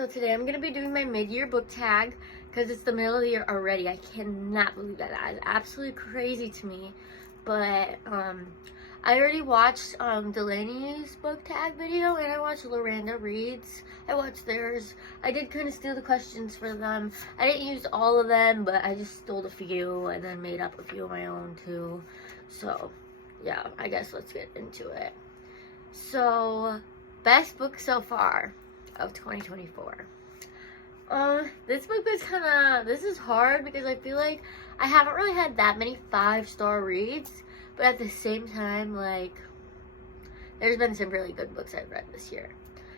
So today I'm going to be doing my mid-year book tag because it's the middle of the year already. I cannot believe that. That is absolutely crazy to me. But I already watched Delaney's book tag video, and I watched Loranda Reed's. I watched theirs. I did kind of steal the questions for them. I didn't use all of them, but I just stole a few and then made up a few of my own too. So yeah, I guess let's get into it. So, best book so far of 2024. This book is this is hard because I feel like I haven't really had that many 5-star reads, but at the same time, like, there's been some really good books I've read this year.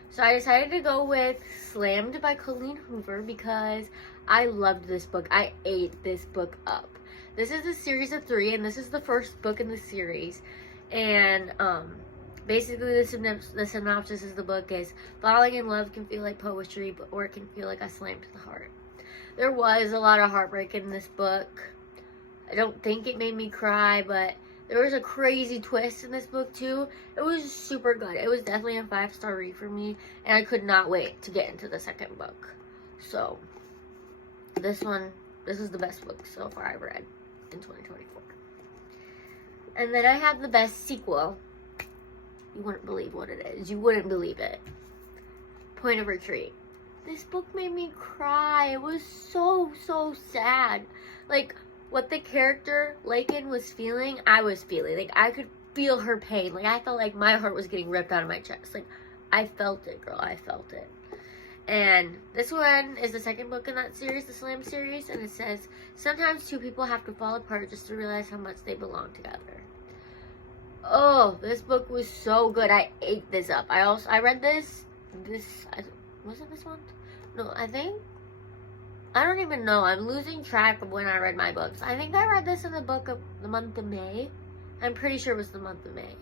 So I decided to go with Slammed by Colleen Hoover because I loved this book. I ate this book up. This is a series of 3, and this is the first book in the series. And, basically, the synopsis of the book is, falling in love can feel like poetry, or it can feel like a slam to the heart. There was a lot of heartbreak in this book. I don't think it made me cry, but there was a crazy twist in this book, too. It was super good. It was definitely a 5-star read for me, and I could not wait to get into the second book. So, this is the best book so far I've read in 2024. And then I have the best sequel. You wouldn't believe what it is. You wouldn't believe it. Point of Retreat. This book made me cry. It was so sad. Like, what the character, Lakin, was feeling, I was feeling. Like, I could feel her pain. Like, I felt like my heart was getting ripped out of my chest. Like, I felt it, girl. I felt it. And this one is the second book in that series, the Slam series, and it says, sometimes two people have to fall apart just to realize how much they belong together. Oh, this book was so good. I ate this up. I read this, was it this one? No, I don't even know. I'm losing track of when I read my books. I think I read this in the month of May. I'm pretty sure it was the month of May.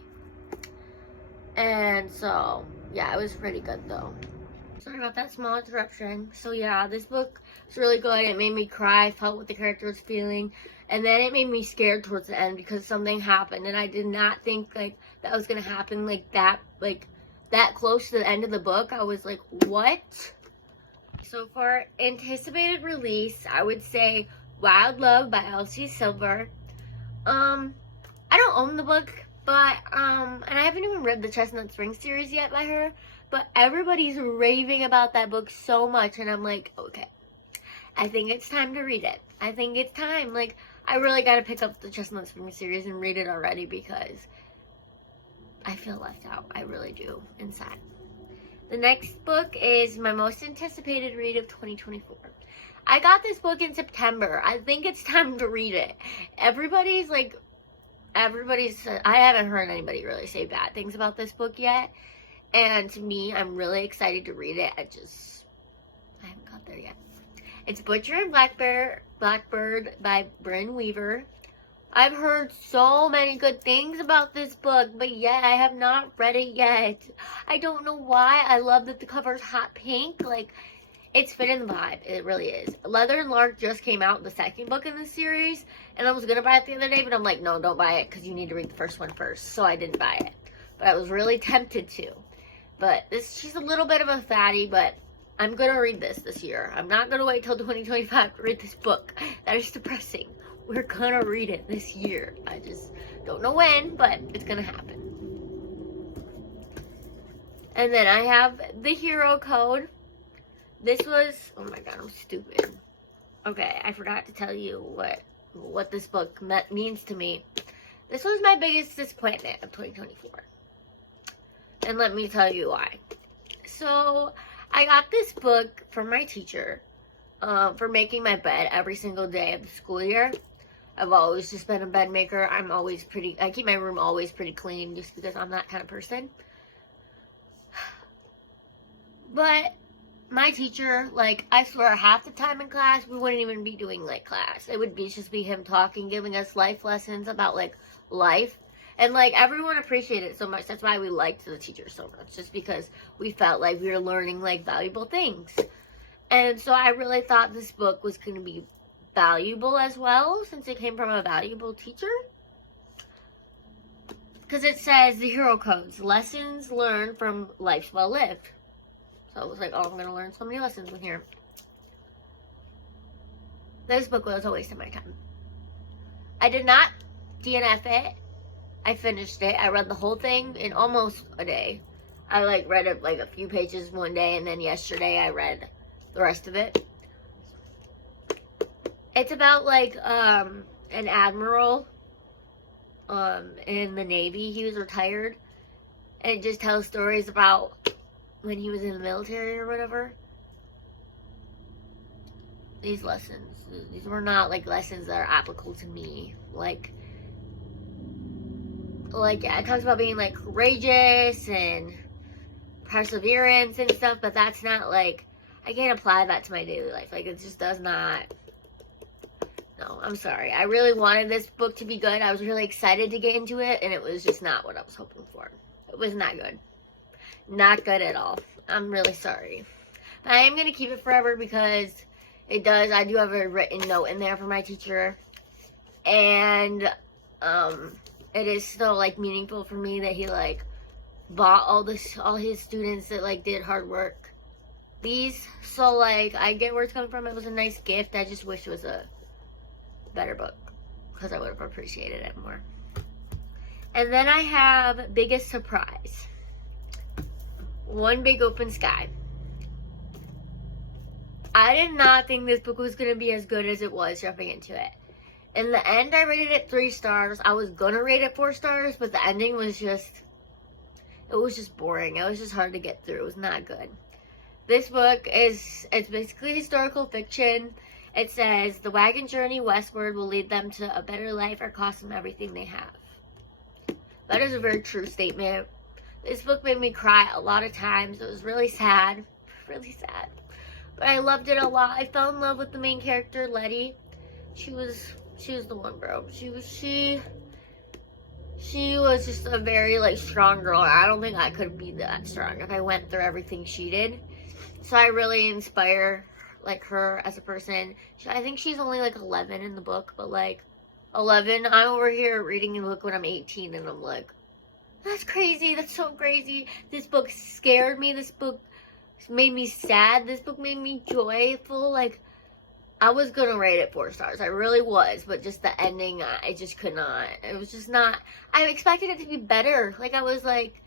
And so, yeah, it was pretty good though. Sorry about that small interruption. So yeah, this book was really good. It made me cry. I felt what the character was feeling. And then it made me scared towards the end because something happened. And I did not think, like, that was going to happen like that close to the end of the book. I was like, what? So for anticipated release, I would say Wild Love by Elsie Silver. I don't own the book, but, and I haven't even read the Chestnut Spring series yet by her. But everybody's raving about that book so much, and I'm like, okay, I think it's time to read it. I think it's time. Like, I really got to pick up the Chestnut Spring series and read it already because I feel left out. I really do, inside. The next book is my most anticipated read of 2024. I got this book in September. I think it's time to read it. I haven't heard anybody really say bad things about this book yet. And to me, I'm really excited to read it. I haven't got there yet. It's Butcher and Blackbird by Brynne Weaver. I've heard so many good things about this book, but yet I have not read it yet. I don't know why. I love that the cover's hot pink. Like, it's fitting the vibe. It really is. Leather and Lark just came out, the second book in the series, and I was going to buy it the other day, but I'm like, no, don't buy it because you need to read the first one first. So I didn't buy it. But I was really tempted to. But she's a little bit of a fatty, but I'm going to read this year. I'm not going to wait till 2025 to read this book. That is depressing. We're going to read it this year. I just don't know when, but it's going to happen. And then I have The Hero Code. This was, oh my god, I'm stupid. Okay, I forgot to tell you what this book means to me. This was my biggest disappointment of 2024. And let me tell you why. So, I got this book from my teacher for making my bed every single day of the school year. I've always just been a bed maker. I keep my room always pretty clean just because I'm that kind of person. But my teacher, like, I swear half the time in class, we wouldn't even be doing, like, class. It would just be him talking, giving us life lessons about, like, life. And, like, everyone appreciated it so much. That's why we liked the teacher so much. Just because we felt like we were learning, like, valuable things. And so I really thought this book was going to be valuable as well, since it came from a valuable teacher. Because it says, The Hero Codes, lessons learned from life well lived. So I was like, oh, I'm gonna learn so many lessons in here. This book was a waste of my time. I did not DNF it. I finished it. I read the whole thing in almost a day. I like read it like a few pages one day, and then yesterday I read the rest of it. It's about like an admiral in the Navy. He was retired, and it just tells stories about when he was in the military or whatever. These lessons, these were not like lessons that are applicable to me. Like it talks about being like courageous and perseverance and stuff, but that's not like, I can't apply that to my daily life. Like, it just does not. No, I'm sorry. I really wanted this book to be good. I was really excited to get into it, and it was just not what I was hoping for. It was not good. Not good at all. I'm really sorry. But I am going to keep it forever because it does. I do have a written note in there for my teacher. And it is still like meaningful for me that he like bought all his students that like did hard work these. So like I get where it's coming from. It was a nice gift. I just wish it was a better book because I would have appreciated it more. And then I have Biggest Surprise. One Big Open Sky. I did not think this book was going to be as good as it was jumping into it. In the end, I rated it 3 stars. I was going to rate it 4 stars, but the ending was just, it was just boring. It was just hard to get through. It was not good. This book it's basically historical fiction. It says, the wagon journey westward will lead them to a better life or cost them everything they have. That is a very true statement. This book made me cry a lot of times. It was really sad. Really sad. But I loved it a lot. I fell in love with the main character, Letty. She was the one, bro. She was just a very like strong girl. I don't think I could be that strong if I went through everything she did. So I really inspire like her as a person. I think she's only like 11 in the book, but like 11, I'm over here reading a book when I'm 18, and I'm like, that's crazy. That's so crazy. This book scared me. This book made me sad. This book made me joyful. Like, I was gonna rate it 4 stars. I really was, but just the ending, I just could not. It was just not. I expected it to be better. Like, I was like,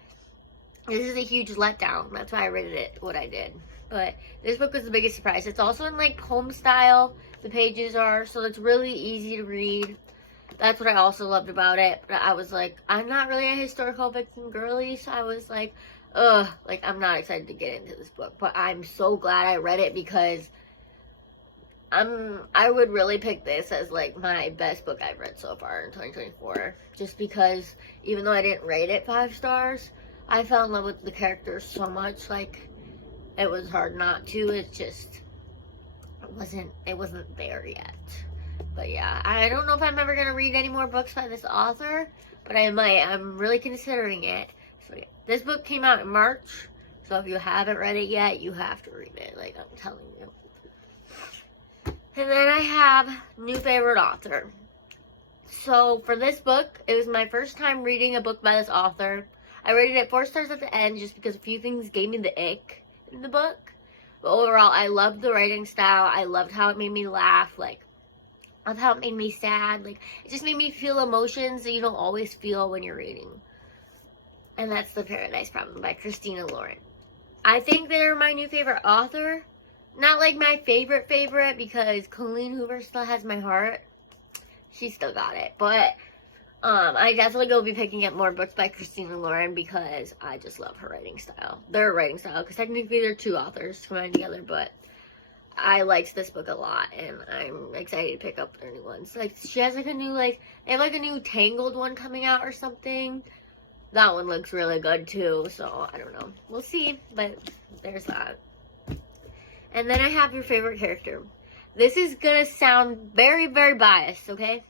this is a huge letdown. That's why I rated it what I did. But this book was the biggest surprise. It's also in like home style. The pages are, so it's really easy to read. That's what I also loved about it. But I was like, I'm not really a historical fiction girly, so I was like, like, I'm not excited to get into this book. But I'm so glad I read it because I would really pick this as like my best book I've read so far in 2024. Just because even though I didn't rate it 5 stars, I fell in love with the characters so much. Like, it was hard not to. It just it wasn't there yet. But yeah, I don't know if I'm ever gonna read any more books by this author, but I might. I'm really considering it. So yeah, this book came out in March, so if you haven't read it yet, you have to read it. Like, I'm telling you. And then I have new favorite author. So for this book, it was my first time reading a book by this author. I rated it 4 stars at the end just because a few things gave me the ick in the book. But overall, I loved the writing style. I loved how it made me laugh. Like, I loved how it made me sad. Like, it just made me feel emotions that you don't always feel when you're reading. And that's The Paradise Problem by Christina Lauren. I think they're my new favorite author. Not like my favorite because Colleen Hoover still has my heart. She still got it. But I definitely will be picking up more books by Christina Lauren because I just love her writing style. Their writing style, because technically they're 2 authors combined together, but I liked this book a lot, and I'm excited to pick up their new ones. Like, she has like a new, like, they have like a new Tangled one coming out or something. That one looks really good too, so I don't know. We'll see, but there's that. And then I have your favorite character. This is gonna sound very, very biased, okay?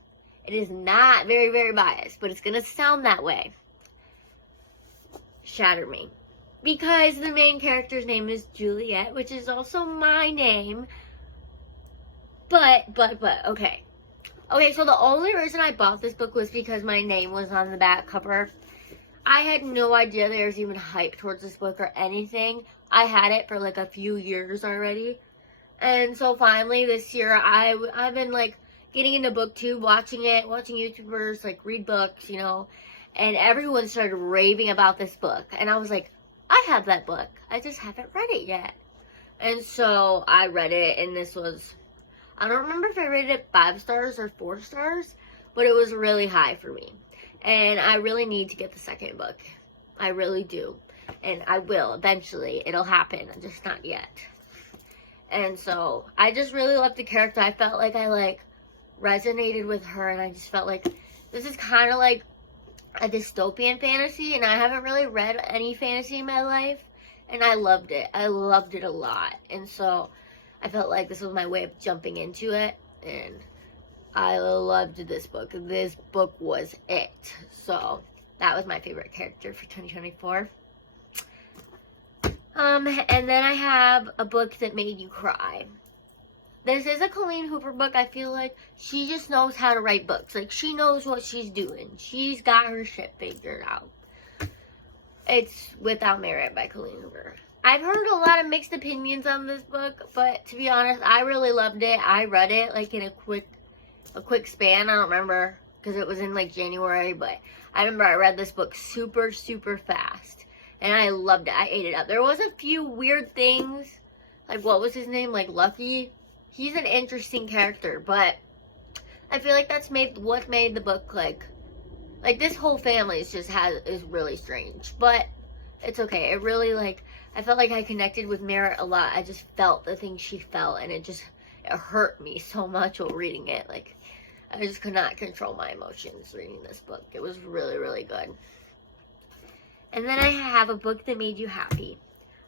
It is not very, very biased, but it's gonna sound that way. Shatter Me. Because the main character's name is Juliet, which is also my name. But, okay. Okay, so the only reason I bought this book was because my name was on the back cover. I had no idea there was even hype towards this book or anything. I had it for like a few years already. And so finally this year, I've been like getting into BookTube, watching YouTubers like read books, you know, and everyone started raving about this book. And I was like, I have that book. I just haven't read it yet. And so I read it, and this was, I don't remember if I rated it 5 stars or 4 stars, but it was really high for me. And I really need to get the second book. I really do. And I will eventually. It'll happen, just not yet. And so I just really loved the character. I felt like I like resonated with her, and I just felt like this is kind of like a dystopian fantasy, and I haven't really read any fantasy in my life, and I loved it. I loved it a lot. And so I felt like this was my way of jumping into it, and I loved this book. This book was it. So that was my favorite character for 2024. And then I have a book that made you cry. This is a Colleen Hoover book. I feel like she just knows how to write books. Like, she knows what she's doing. She's got her shit figured out. It's Without Merit by Colleen Hoover. I've heard a lot of mixed opinions on this book, but to be honest, I really loved it. I read it like in a quick span. I don't remember because it was in like January, but I remember I read this book super, super fast. And I loved it. I ate it up. There was a few weird things. Like, what was his name? Like, Lucky. He's an interesting character. But I feel like that's what made the book, like this whole family is really strange. But it's okay. It really, like, I felt like I connected with Merit a lot. I just felt the things she felt. And it hurt me so much while reading it. Like, I just could not control my emotions reading this book. It was really, really good. And then I have a book that made you happy.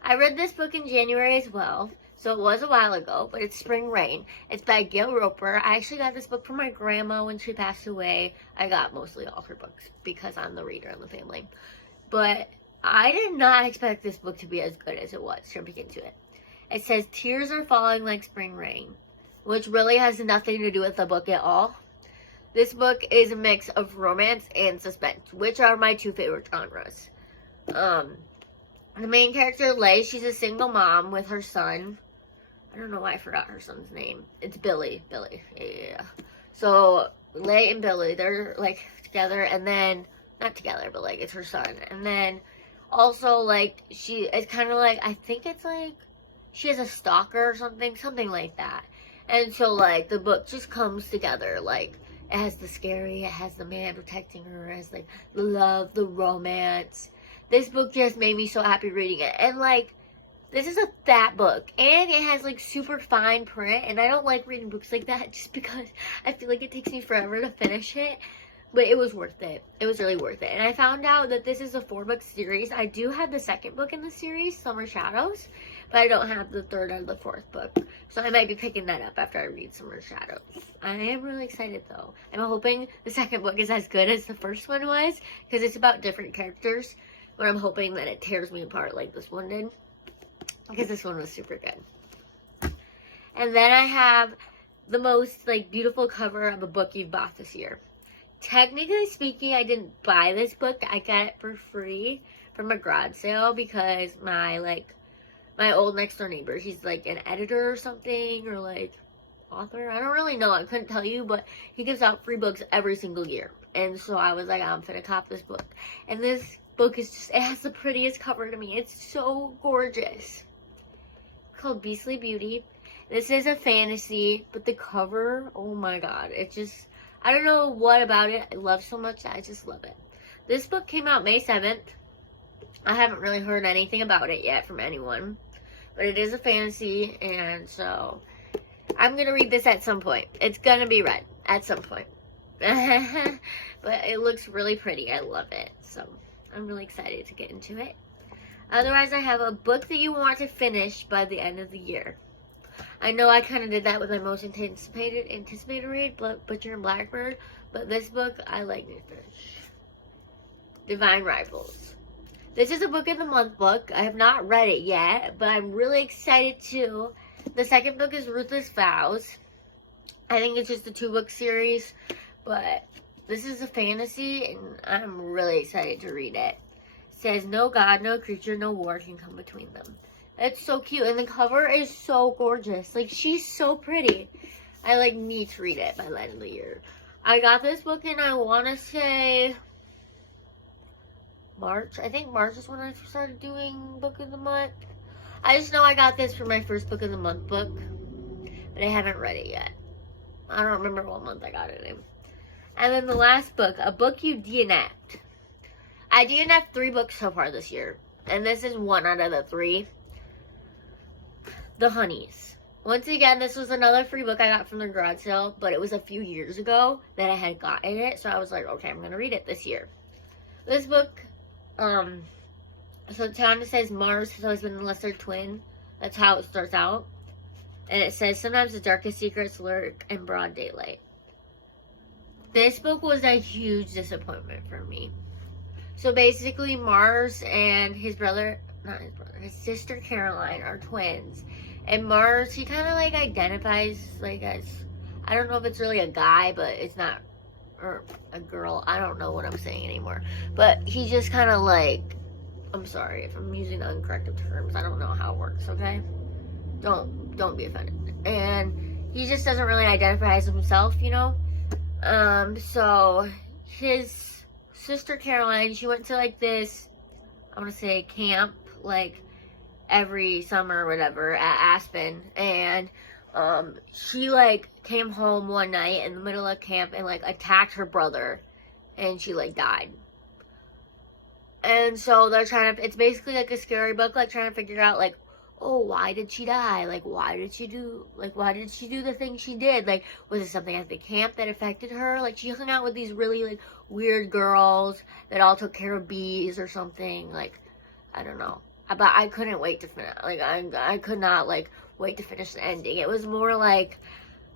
I read this book in January as well, so it was a while ago, but it's Spring Rain. It's by Gail Roper. I actually got this book from my grandma when she passed away. I got mostly all her books because I'm the reader in the family. But I did not expect this book to be as good as it was. Jumping into it. It says, tears are falling like spring rain, which really has nothing to do with the book at all. This book is a mix of romance and suspense, which are my two favorite genres. The main character, Leigh, she's a single mom with her son. I don't know why I forgot her son's name. It's Billy. Yeah. So, Leigh and Billy, they're, like, together, and then, not together, but, like, it's her son. And then, also, like, it's kind of like, I think it's, like, she has a stalker or something like that. And so, like, the book just comes together, like, it has the scary, it has the man protecting her, it has, like, the love, the romance. This book just made me so happy reading it. And, like, this is a fat book. And it has, like, super fine print. And I don't like reading books like that just because I feel like it takes me forever to finish it. But it was worth it. It was really worth it. And I found out that this is a 4-book series. I do have the second book in the series, Summer Shadows. But I don't have the third or the fourth book. So I might be picking that up after I read Summer Shadows. I am really excited, though. I'm hoping the second book is as good as the first one was. Because it's about different characters. But I'm hoping that it tears me apart like this one did. Because this one was super good. And then I have the most, like, beautiful cover of a book you've bought this year. Technically speaking, I didn't buy this book. I got it for free from a garage sale because my old next door neighbor, he's, like, an editor or something, or, like, author. I don't really know. I couldn't tell you, but he gives out free books every single year. And so I was like, I'm finna cop this book. And this book is just, it has the prettiest cover to me. It's so gorgeous. It's called Beastly Beauty. This is a fantasy, but the cover, oh my god, it just, I don't know what about it I love so much. I just love it. This book came out May 7th. I haven't really heard anything about it yet from anyone, but it is a fantasy, and so I'm gonna read this at some point. It's gonna be read at some point. But it looks really pretty. I love it. So I'm really excited to get into it. Otherwise, I have a book that you want to finish by the end of the year. I know I kind of did that with my most anticipated read, Butcher and Blackbird, but this book I like to finish. Divine Rivals. This is a book of the month book. I have not read it yet, but I'm really excited too. The second book is Ruthless Vows. I think it's just a 2-book series, but this is a fantasy, and I'm really excited to read it. It says, no god, no creature, no war can come between them. It's so cute. And the cover is so gorgeous. Like, she's so pretty. I, like, need to read it by the end of the year. I got this book in, I want to say, March. I think March is when I started doing book of the month. I just know I got this for my first book of the month book. But I haven't read it yet. I don't remember what month I got it in. And then the last book, a book you DNF'd. I DNF'd 3 books so far this year. And this is 1 out of the 3. The Honeys. Once again, this was another free book I got from the garage sale, but it was a few years ago that I had gotten it, so I was like, okay, I'm gonna read it this year. This book, so Tawanda says Mars has always been the lesser twin. That's how it starts out. And it says, sometimes the darkest secrets lurk in broad daylight. This book was a huge disappointment for me. So basically, Mars and his sister Caroline are twins. And Mars, he kind of like identifies like as, I don't know if it's really a guy, but it's not, or a girl. I don't know what I'm saying anymore. But he just kind of like, I'm sorry if I'm using uncorrected terms. I don't know how it works, okay? Don't be offended. And he just doesn't really identify as himself, you know? So his sister Caroline, she went to like this, I want to say camp, like every summer or whatever at Aspen. And she like came home one night in the middle of camp and like attacked her brother, and she like died. And so they're trying to, it's basically like a scary book, like trying to figure out like, oh, why did she die? Like, why did she do the thing she did? Like, was it something at the camp that affected her? Like, she hung out with these really, like, weird girls that all took care of bees or something. Like, I don't know. But I couldn't wait to finish. Like, I could not, like, wait to finish the ending. It was more like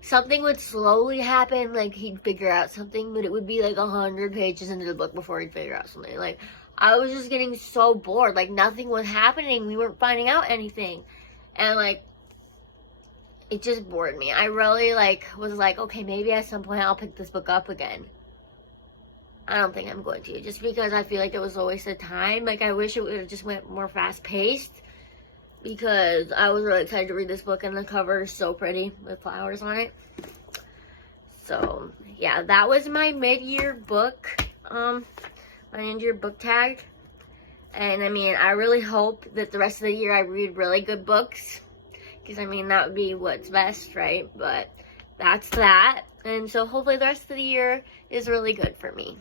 something would slowly happen. Like, he'd figure out something, but it would be, like, 100 pages into the book before he'd figure out something. Like, I was just getting so bored. Like, nothing was happening. We weren't finding out anything. And, like, it just bored me. I really, like, was like, okay, maybe at some point I'll pick this book up again. I don't think I'm going to. Just because I feel like it was a waste of time. Like, I wish it would have just went more fast-paced. Because I was really excited to read this book. And the cover is so pretty with flowers on it. So, yeah, that was my mid-year book. My end-year book tag. And I mean, I really hope that the rest of the year I read really good books, because I mean, that would be what's best, right? But that's that. And so hopefully the rest of the year is really good for me.